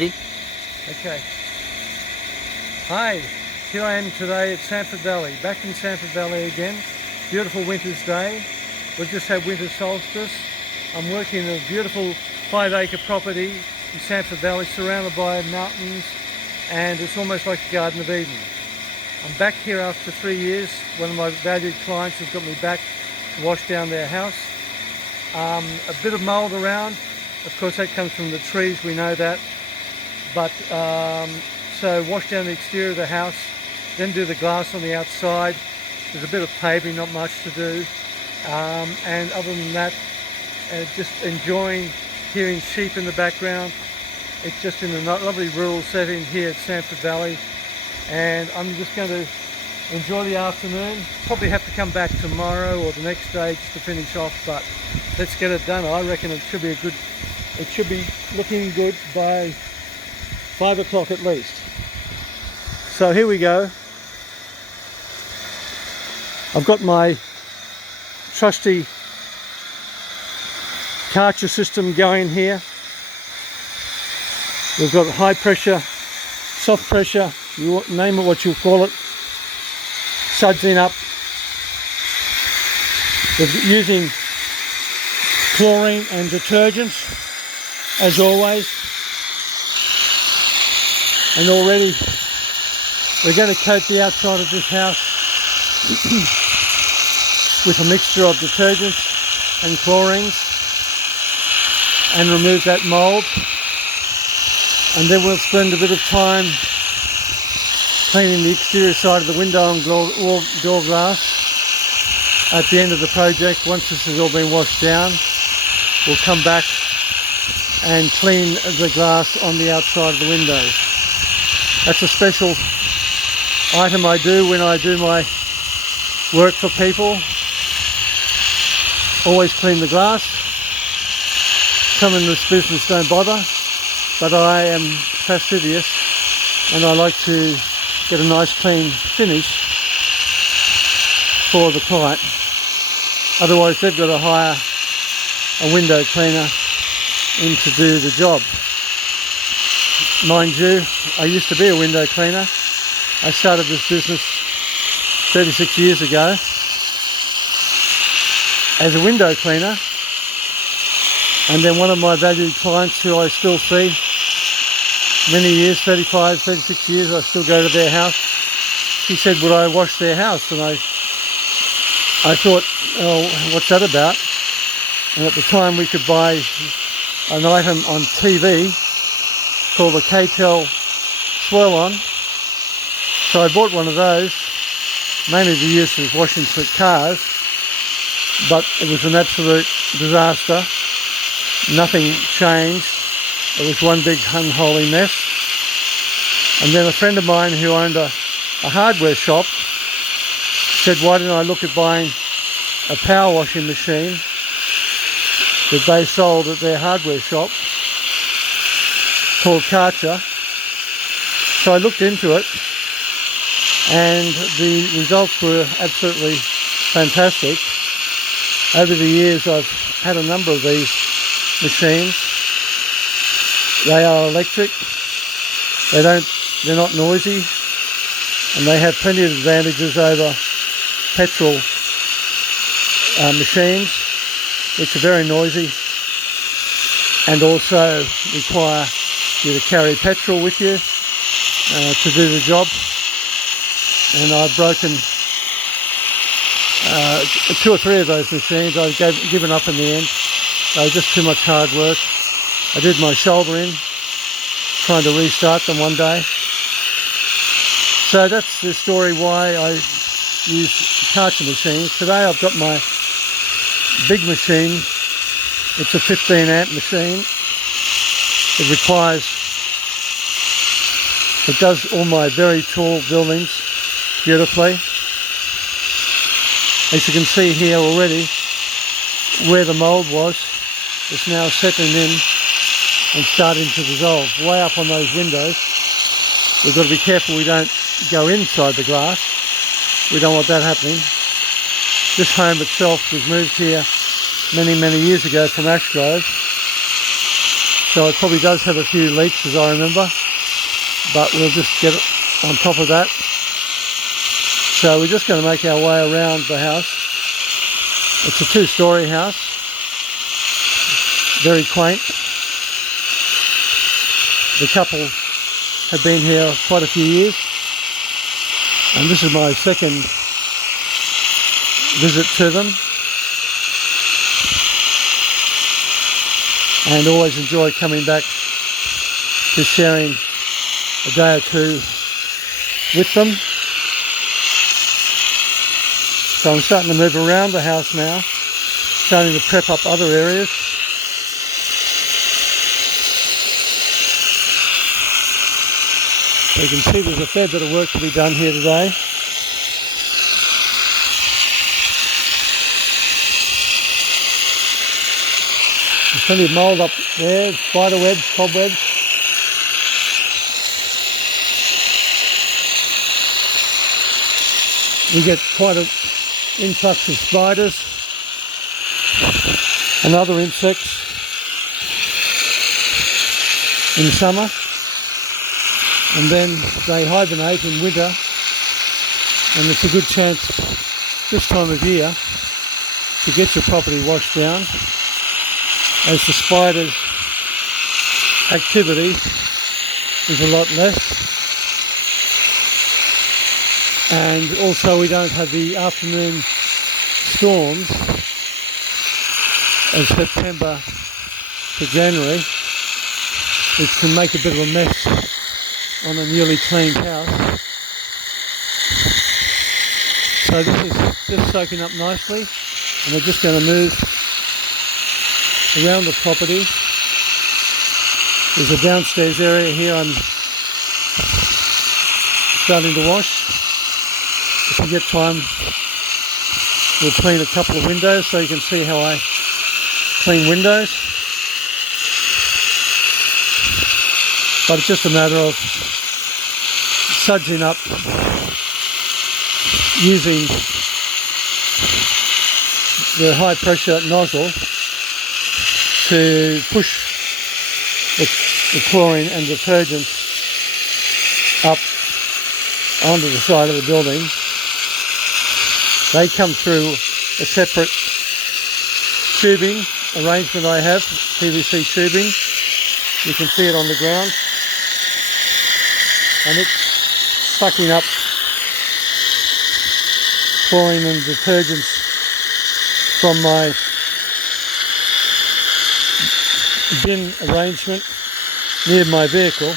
Okay. Hi, here I am today at Samford Valley, back in Samford Valley again. Beautiful winter's day. We've just had winter solstice. I'm working in a beautiful 5-acre property in Samford Valley, surrounded by mountains, and it's almost like a Garden of Eden. I'm back here after 3 years. One of my valued clients has got me back to wash down their house. A bit of mould around. Of course, that comes from the trees, we know that. But so wash down the exterior of the house, then do the glass on the outside. There's a bit of paving, not much to do. And other than that, just enjoying hearing sheep in the background. It's just in a lovely rural setting here at Samford Valley. And I'm just going to enjoy the afternoon. Probably have to come back tomorrow or the next day just to finish off, but let's get it done. I reckon it should be looking good by 5 o'clock at least. So here we go. I've got my trusty Karcher system going here. We've got high pressure, soft pressure, you name it what you call it, sudsing up. We're using chlorine and detergents as always. And already we're going to coat the outside of this house with a mixture of detergents and chlorines and remove that mould. And then we'll spend a bit of time cleaning the exterior side of the window and door glass. At the end of the project, once this has all been washed down, we'll come back and clean the glass on the outside of the windows. That's a special item I do when I do my work for people. Always clean the glass. Some in this business don't bother, but I am fastidious and I like to get a nice clean finish for the client. Otherwise they've got to hire a window cleaner in to do the job. Mind you, I used to be a window cleaner. I started this business 36 years ago as a window cleaner, and then one of my valued clients who I still see many years, 35, 36 years, I still go to their house. She said, would I wash their house? And I thought, oh, what's that about? And at the time we could buy an item on TV called the K-Tel Swirl-On. So I bought one of those, mainly to use as washing for cars, but it was an absolute disaster. Nothing changed. It was one big unholy mess. And then a friend of mine who owned a hardware shop said, why didn't I look at buying a power washing machine that they sold at their hardware shop called Karcher. So I looked into it and the results were absolutely fantastic. Over the years I've had a number of these machines. They are electric, they're not noisy, and they have plenty of advantages over petrol machines, which are very noisy and also require you to carry petrol with you to do the job. And I've broken 2 or 3 of those machines. I've given up in the end. They were just too much hard work. I did my shoulder in trying to restart them one day. So that's the story why I use Karcher machines. Today I've got my big machine. It's a 15 amp machine. It does all my very tall buildings beautifully. As you can see here already, where the mould was, it's now settling in and starting to dissolve. Way up on those windows, we've got to be careful we don't go inside the glass. We don't want that happening. This home itself was moved here many years ago from Ashgrove, So it probably does have a few leaks, as I remember, but we'll just get on top of that. So we're just going to make our way around the house. It's a 2-story house, very quaint. The couple have been here quite a few years, and this is my second visit to them, and always enjoy coming back to sharing a day or two with them. So I'm starting to move around the house now, starting to prep up other areas. So you can see there's a fair bit of work to be done here today. There's plenty of mould up there, spider webs, cobwebs. We get quite an influx of spiders and other insects in summer, and then they hibernate in winter, and it's a good chance this time of year to get your property washed down, as the spiders' activity is a lot less. And also we don't have the afternoon storms of September to January, which can make a bit of a mess on a newly cleaned house. So this is just soaking up nicely, and we're just going to move around the property. There's a downstairs area here I'm starting to wash. If we get time, we'll clean a couple of windows so you can see how I clean windows. But it's just a matter of sudsing up using the high pressure nozzle to push the chlorine and detergent up onto the side of the building. They come through a separate tubing arrangement I have, PVC tubing. You can see it on the ground, and it's sucking up chlorine and detergents from my bin arrangement near my vehicle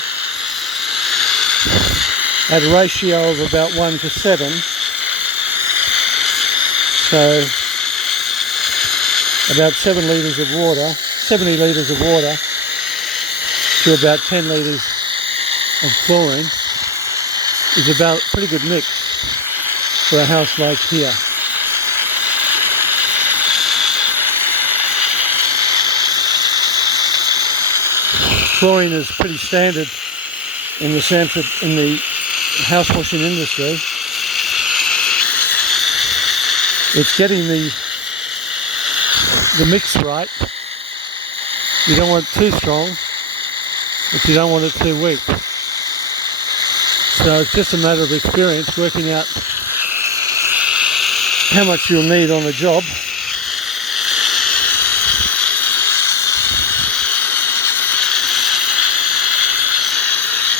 at a ratio of about 1 to 7. So about 70 litres of water to about 10 litres of chlorine is about a pretty good mix for a house like here. Chlorine is pretty standard in the Samford, in the house washing industry. It's getting the mix right. You don't want it too strong, but you don't want it too weak. So it's just a matter of experience, working out how much you'll need on a job.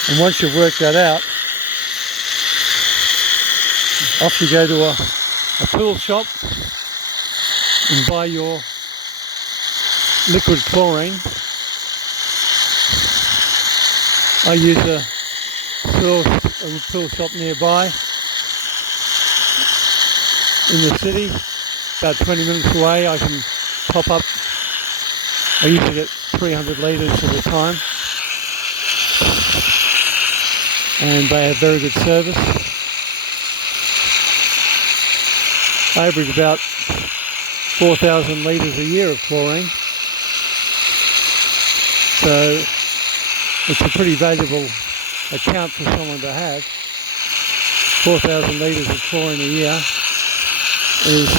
And once you've worked that out, off you go to a pool shop and buy your liquid chlorine. I use a pool shop nearby in the city, about 20 minutes away. I can top up. I usually get 300 litres at a time, and they have very good service. I average about 4,000 litres a year of chlorine, so it's a pretty valuable account for someone to have. 4,000 litres of chlorine a year is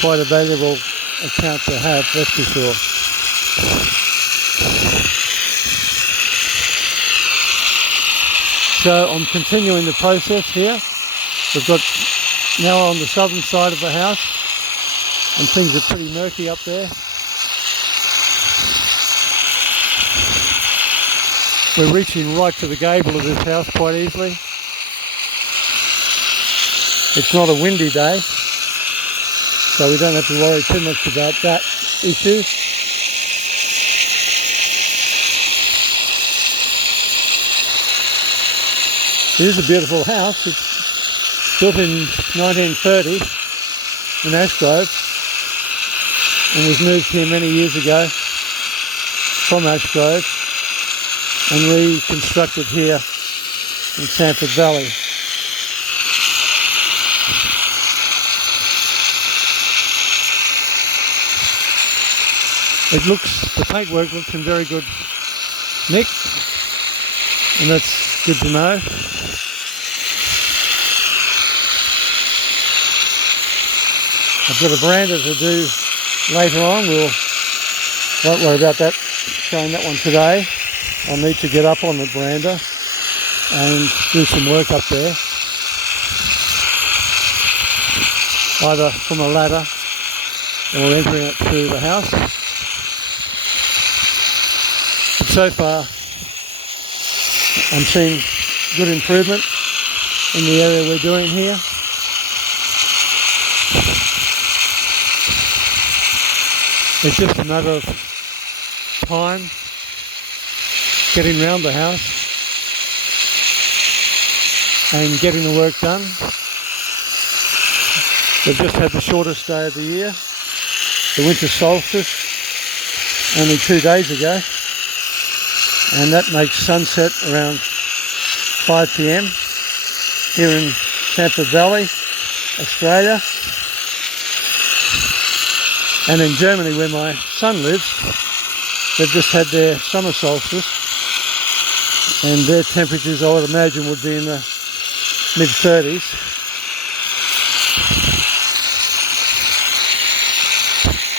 quite a valuable account to have, that's for sure. So I'm continuing the process here. We've got now on the southern side of the house, and things are pretty murky up there. We're reaching right to the gable of this house quite easily. It's not a windy day, so we don't have to worry too much about that issue. It is a beautiful house. It's built in 1930 in Ashgrove and was moved here many years ago from Ashgrove and reconstructed here in Samford Valley. The paintwork looks in very good nick, and that's good to know. I've got a veranda to do later on. Won't worry about that, showing that one today. I'll need to get up on the veranda and do some work up there, either from a ladder or entering it through the house. But so far I'm seeing good improvement in the area we're doing here. It's just a matter of time getting round the house and getting the work done. We've just had the shortest day of the year, the winter solstice, only 2 days ago, and that makes sunset around 5 p.m. here in Samford Valley, Australia. And in Germany, where my son lives, they've just had their summer solstice, and their temperatures, I would imagine, would be in the mid-30s.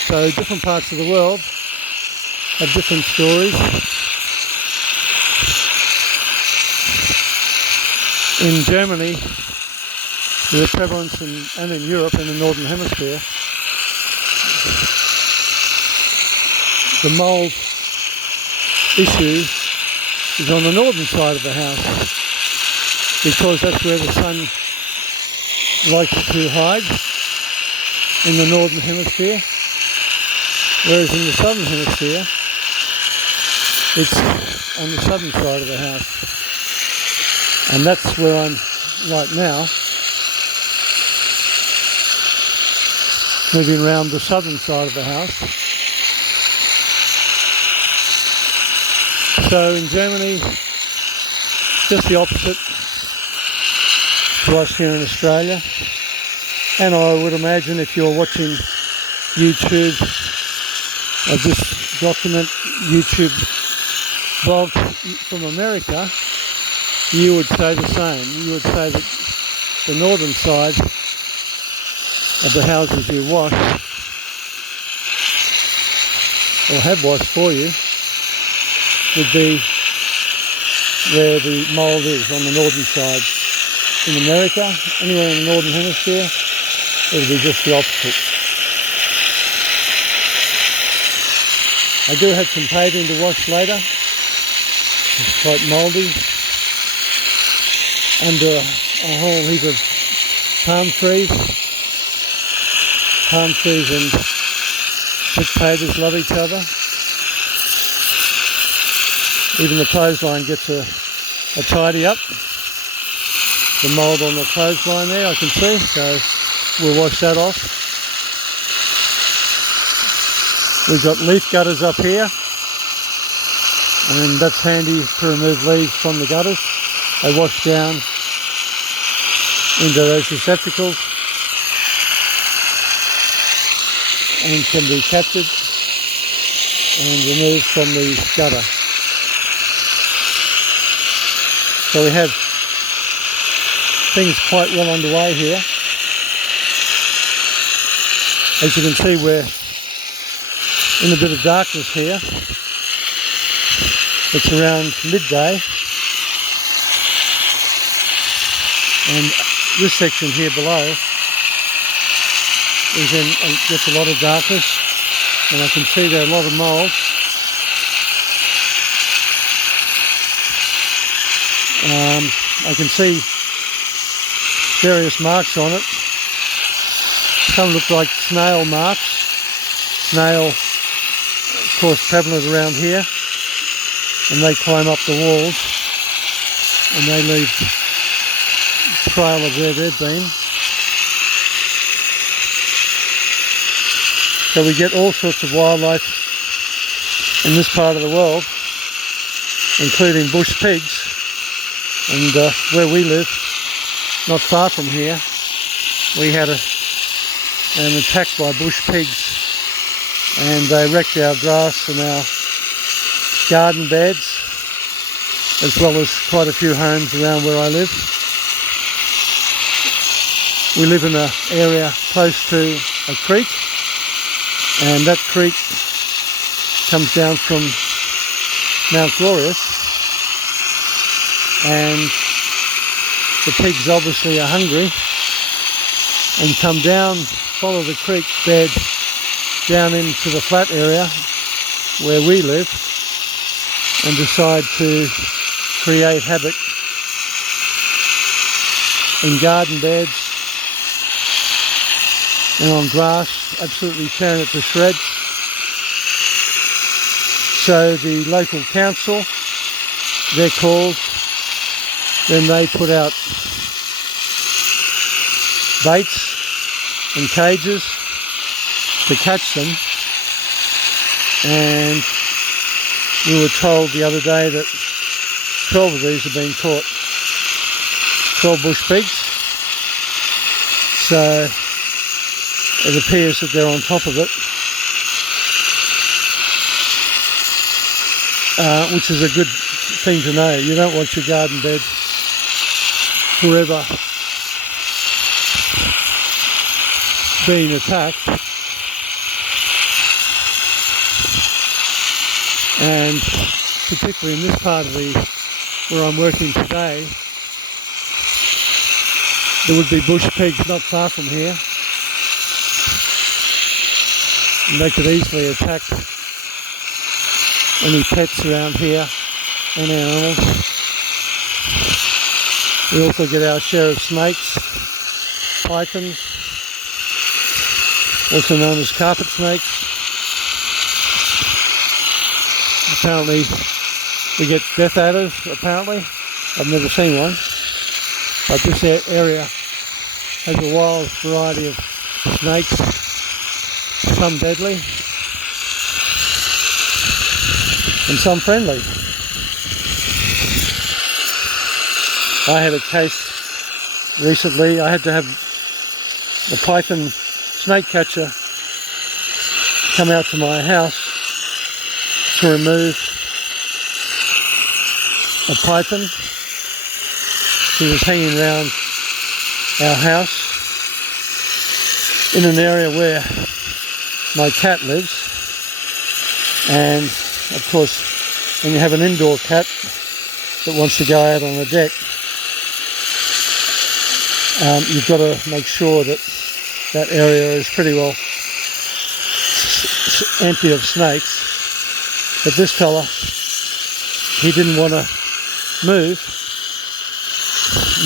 So different parts of the world have different stories. In Germany, the prevalence and in Europe, in the Northern Hemisphere, the mould issue is on the northern side of the house, because that's where the sun likes to hide, in the Northern Hemisphere, whereas in the Southern Hemisphere it's on the southern side of the house. And that's where I'm right now, moving around the southern side of the house. So in Germany, just the opposite to us here in Australia. And I would imagine if you're watching YouTube of this document, YouTube vlog from America, you would say the same. You would say that the northern side of the houses you wash, or have washed for you, would be where the mould is, on the northern side. In America, anywhere in the Northern Hemisphere, it would be just the opposite. I do have some paving to wash later. It's quite mouldy, under a whole heap of palm trees. Palm trees and brick pavers love each other. Even the clothesline gets a tidy up. The mould on the clothesline there I can see, so we'll wash that off. We've got leaf gutters up here, and that's handy to remove leaves from the gutters. They wash down into those receptacles and can be captured and removed from the gutter. So we have things quite well underway here. As you can see, we're in a bit of darkness here. It's around midday, And this section here below is in just a lot of darkness, and I can see there are a lot of mould. I can see various marks on it. Some look like snail marks. Snail, of course, prevalent around here, and they climb up the walls and they leave a trail of where they've been. So we get all sorts of wildlife in this part of the world, including bush pigs. And where we live, not far from here, we had an attack by bush pigs, and they wrecked our grass and our garden beds, as well as quite a few homes around where I live. We live in an area close to a creek, and that creek comes down from Mount Glorious, and the pigs obviously are hungry and come down, follow the creek bed down into the flat area where we live, and decide to create havoc in garden beds and on grass, absolutely tearing it to shreds. So the local council, they're called, then they put out baits and cages to catch them, and we were told the other day that 12 of these have been caught, 12 bush pigs. So it appears that they're on top of it, which is a good thing to know. You don't want your garden bed forever being attacked. And particularly in this part of where I'm working today, there would be bush pigs not far from here, and they could easily attack any pets around here, any animals. We also get our share of snakes, pythons, also known as carpet snakes. Apparently we get death adders, apparently. I've never seen one. But this area has a wild variety of snakes, some deadly and some friendly. I had a case recently. I had to have the python snake catcher come out to my house to remove a python who was hanging around our house in an area where my cat lives. And of course, when you have an indoor cat that wants to go out on the deck, you've got to make sure that that area is pretty well empty of snakes. But this fella, he didn't want to move.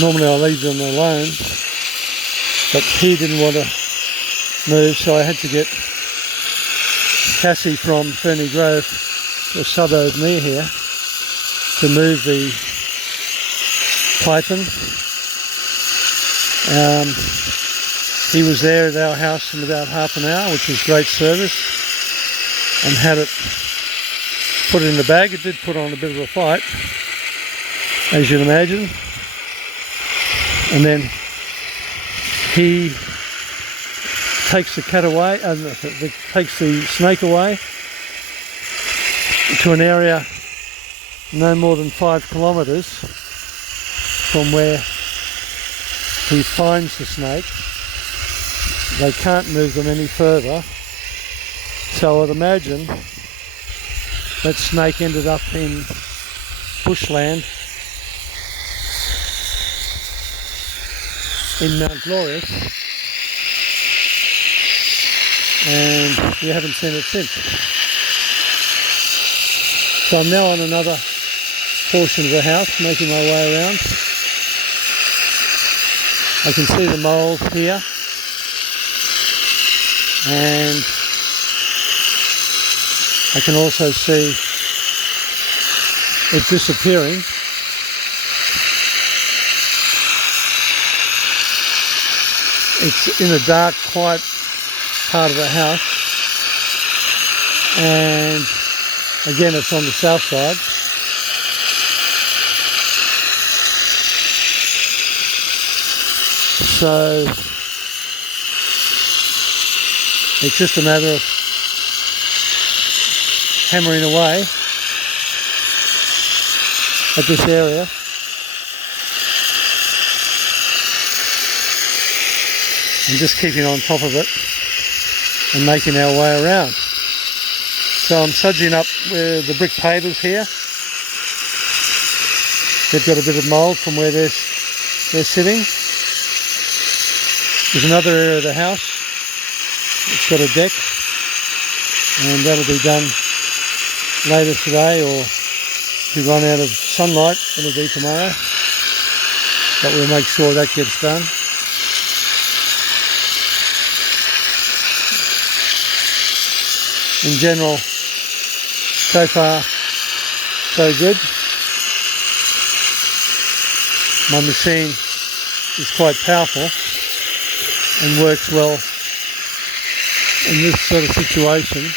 Normally I leave them alone, but he didn't want to move, so I had to get Cassie from Ferny Grove, a suburb near here, to move the python. He was there at our house in about half an hour, which was great service, and had it put in the bag. It did put on a bit of a fight, as you'd imagine. And then he takes the cat away, takes the snake away to an area no more than 5 kilometres from where he finds the snake. They can't move them any further. So I'd imagine that snake ended up in bushland in Mount Glorious, and we haven't seen it since. So I'm now on another portion of the house, making my way around. I can see the mould here, and I can also see it disappearing. It's in a dark, quiet part of the house, and again it's on the south side. So it's just a matter of hammering away at this area. And just keeping on top of it and making our way around. So I'm sudsing up with the brick pavers here. They've got a bit of mould from where they're sitting. There's another area of the house. It's got a deck, and that'll be done later today, or if we run out of sunlight, it'll be tomorrow. But we'll make sure that gets done. In general, so far, so good. My machine is quite powerful and works well in this sort of situation.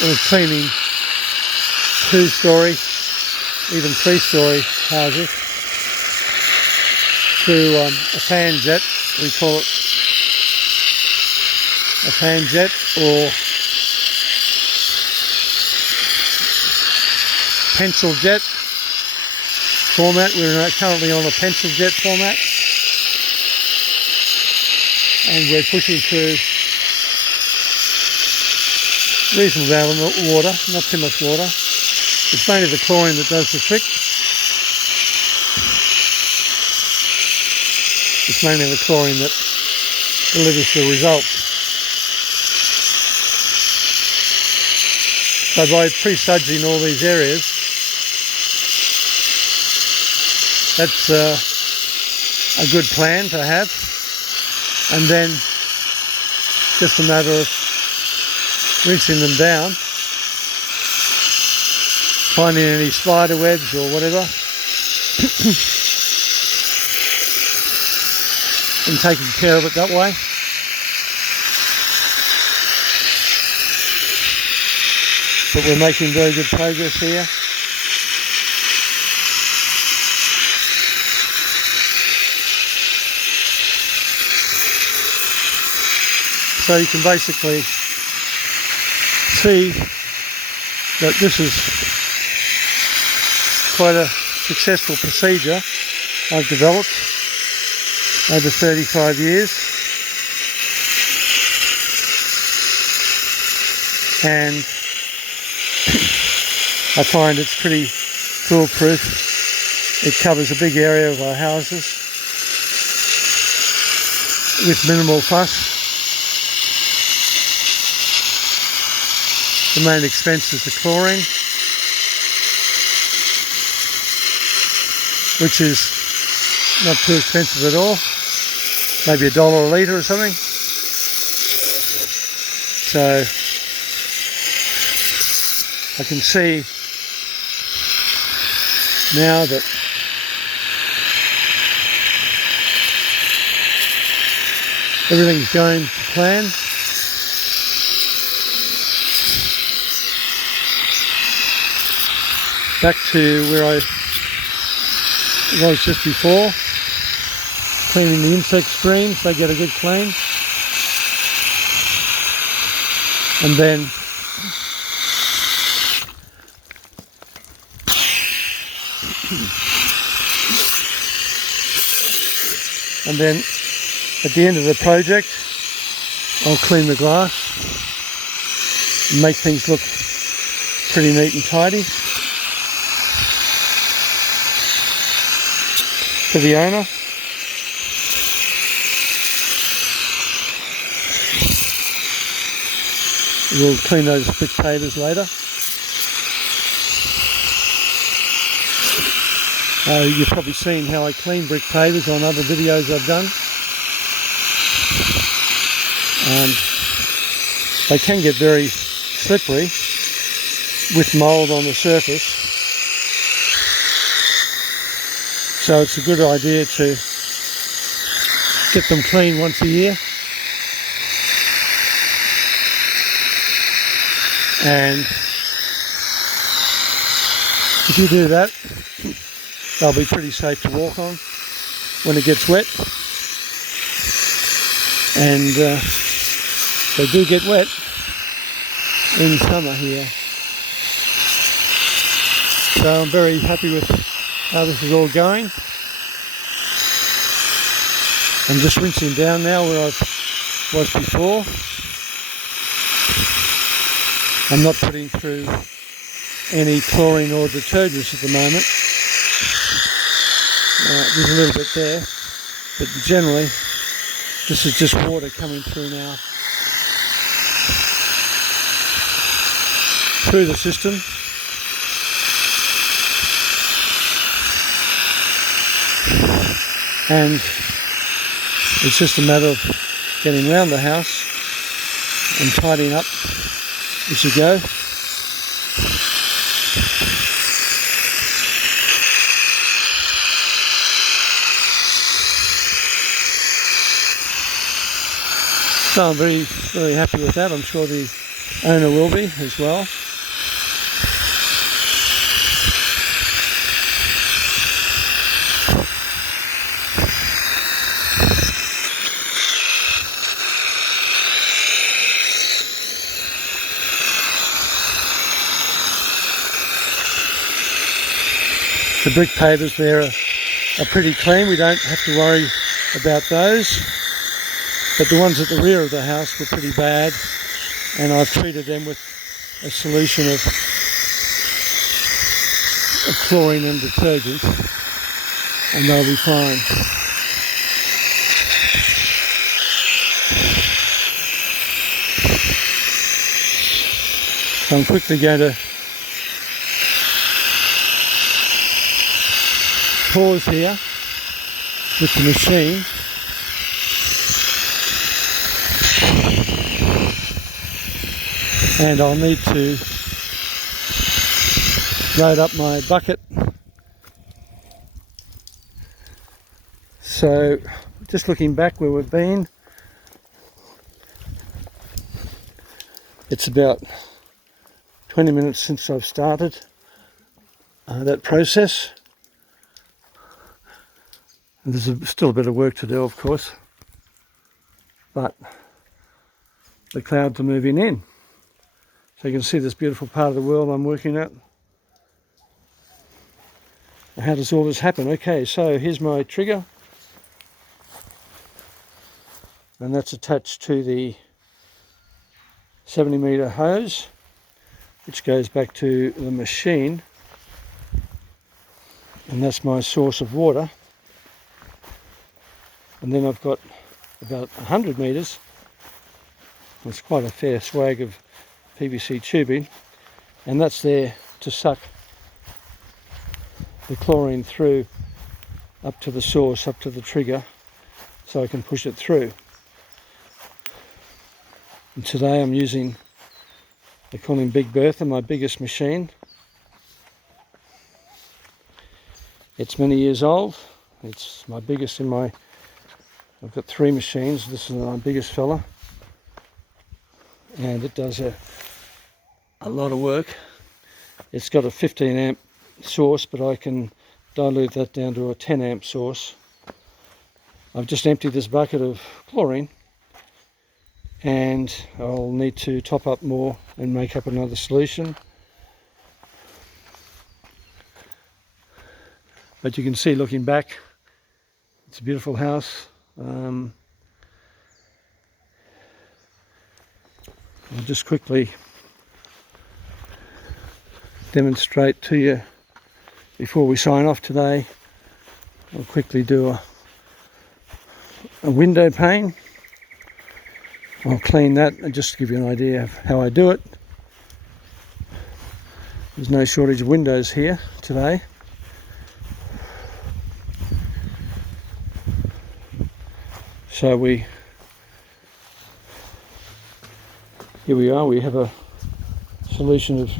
We're cleaning 2-story, even 3-story houses through a fan jet. We call it a fan jet or pencil jet format. We're currently on a pencil jet format, and we're pushing through reasonable amount of water, not too much water. It's mainly the chlorine that does the trick. It's mainly the chlorine that delivers the result. So by pre-sudsing all these areas, that's a good plan to have, and then just a matter of rinsing them down, finding any spider webs or whatever, and taking care of it that way. But we're making very good progress here. So you can basically see that this is quite a successful procedure I've developed over 35 years. And I find it's pretty foolproof. It covers a big area of our houses with minimal fuss. The main expense is the chlorine, which is not too expensive at all, maybe $1 a litre or something. So I can see now that everything's going to plan. Back to where I was just before, cleaning the insect streams, they get a good clean. And then at the end of the project, I'll clean the glass and make things look pretty neat and tidy. to the owner. We'll clean those brick pavers later. You've probably seen how I clean brick pavers on other videos I've done. They can get very slippery with mould on the surface, so it's a good idea to get them clean once a year. And if you do that, they'll be pretty safe to walk on when it gets wet. And they do get wet in summer here. So I'm very happy with how this is all going. I'm just rinsing down now where I was before. I'm not putting through any chlorine or detergents at the moment. There's a little bit there, but generally this is just water coming through now, through the system. And it's just a matter of getting around the house and tidying up as you go. So I'm very, very happy with that. I'm sure the owner will be as well. The brick pavers there are pretty clean. We don't have to worry about those. But the ones at the rear of the house were pretty bad, and I've treated them with a solution of chlorine and detergent, and they'll be fine. So I'm quickly going to pause here with the machine. And I'll need to load up my bucket. So just looking back where we've been, it's about 20 minutes since I've started that process. And there's still a bit of work to do, of course, but the clouds are moving in. So you can see this beautiful part of the world I'm working at. How does all this happen? Okay, so here's my trigger. And that's attached to the 70-metre hose, which goes back to the machine. And that's my source of water. And then I've got about 100 metres. It's quite a fair swag of PVC tubing, and that's there to suck the chlorine through up to the source, up to the trigger, so I can push it through. And today I'm using, they call him Big Bertha, my biggest machine. It's many years old. It's my biggest in my, I've got 3 machines. This is my biggest fella, and it does a lot of work. It's got a 15 amp source, but I can dilute that down to a 10 amp source. I've just emptied this bucket of chlorine, and I'll need to top up more and make up another solution. But you can see, looking back, it's a beautiful house. I'll just quickly demonstrate to you before we sign off today I'll quickly do a window pane. I'll clean that and just to give you an idea of how I do it. There's no shortage of windows here today. So here we are, we have a solution of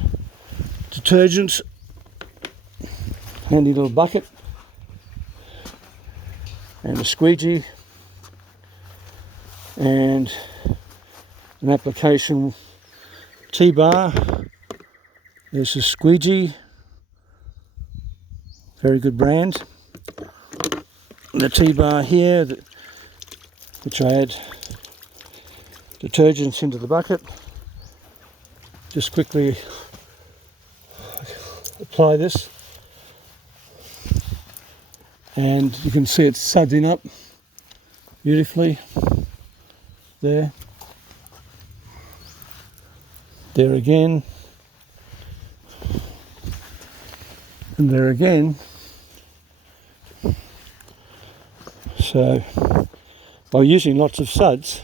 detergents, handy little bucket and a squeegee and an application T-bar. There's a squeegee, very good brand. And the T-bar here, which I add detergents into the bucket. Just quickly apply this, and you can see it's sudsing up beautifully there. There again. And there again. So by using lots of suds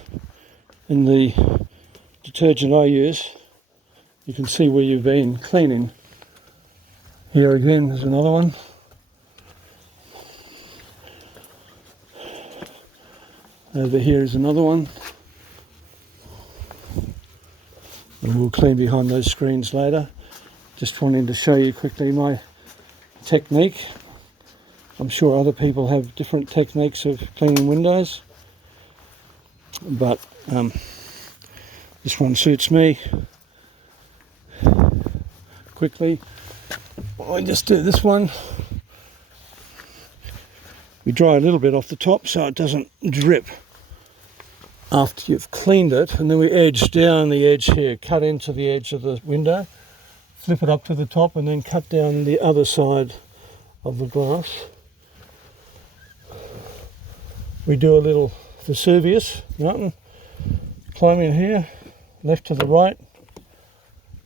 in the detergent I use, you can see where you've been cleaning. Here again, there's another one. Over here is another one. And we'll clean behind those screens later. Just wanting to show you quickly my technique. I'm sure other people have different techniques of cleaning windows, but this one suits me. Quickly, I just do this one. We dry a little bit off the top so it doesn't drip after you've cleaned it, and then we edge down the edge here, cut into the edge of the window, flip it up to the top, and then cut down the other side of the glass. We do a little Vesuvius mountain climbing here, left to the right,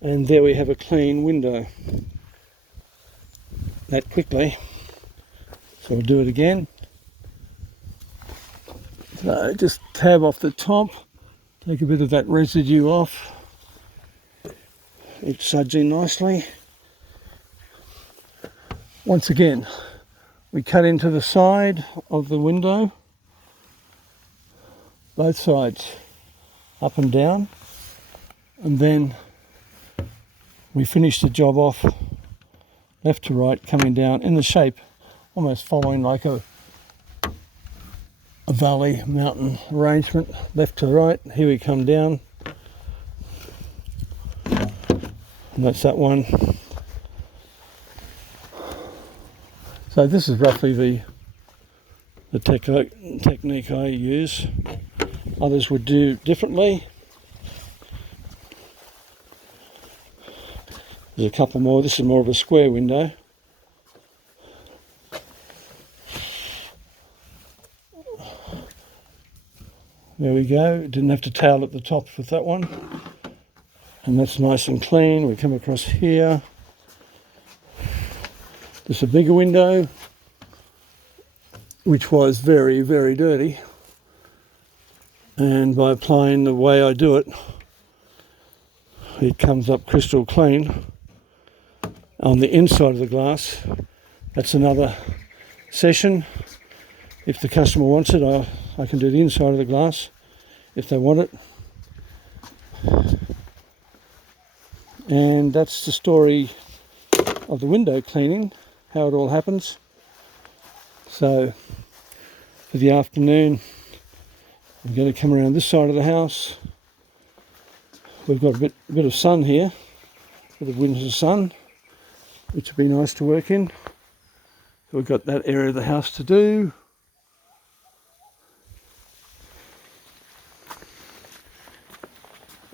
and there we have a clean window. That quickly. So we'll do it again. So just tab off the top, take a bit of that residue off. It's sudsing nicely. Once again, we cut into the side of the window, both sides, up and down, and then we finish the job off left to right, coming down in the shape, almost following like a valley mountain arrangement, left to right. Here we come down, and that's that one. So this is roughly the technique I use. Others would do differently. There's a couple more. This is more of a square window. There we go. Didn't have to towel at the top with that one. And that's nice and clean. We come across here. There's a bigger window, which was very, very dirty. And by applying the way I do it, it comes up crystal clean. On the inside of the glass, that's another session. If the customer wants it, I can do the inside of the glass if they want it. And that's the story of the window cleaning, how it all happens. So for the afternoon, I'm going to come around this side of the house. We've got a bit of sun here, a bit of winter sun, which would be nice to work in. So we've got that area of the house to do.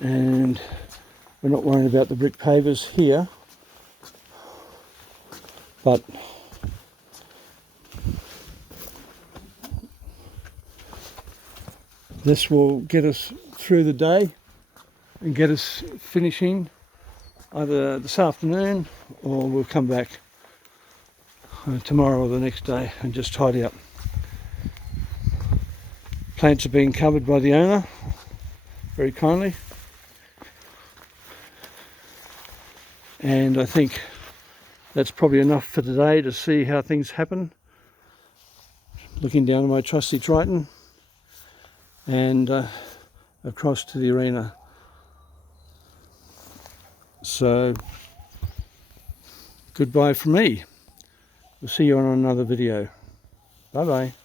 And we're not worrying about the brick pavers here, but this will get us through the day and get us finishing either this afternoon, or we'll come back tomorrow or the next day and just tidy up. Plants are being covered by the owner very kindly, and I think that's probably enough for today to see how things happen. Looking down at my trusty Triton and across to the arena. So goodbye from me. We'll see you on another video. Bye bye.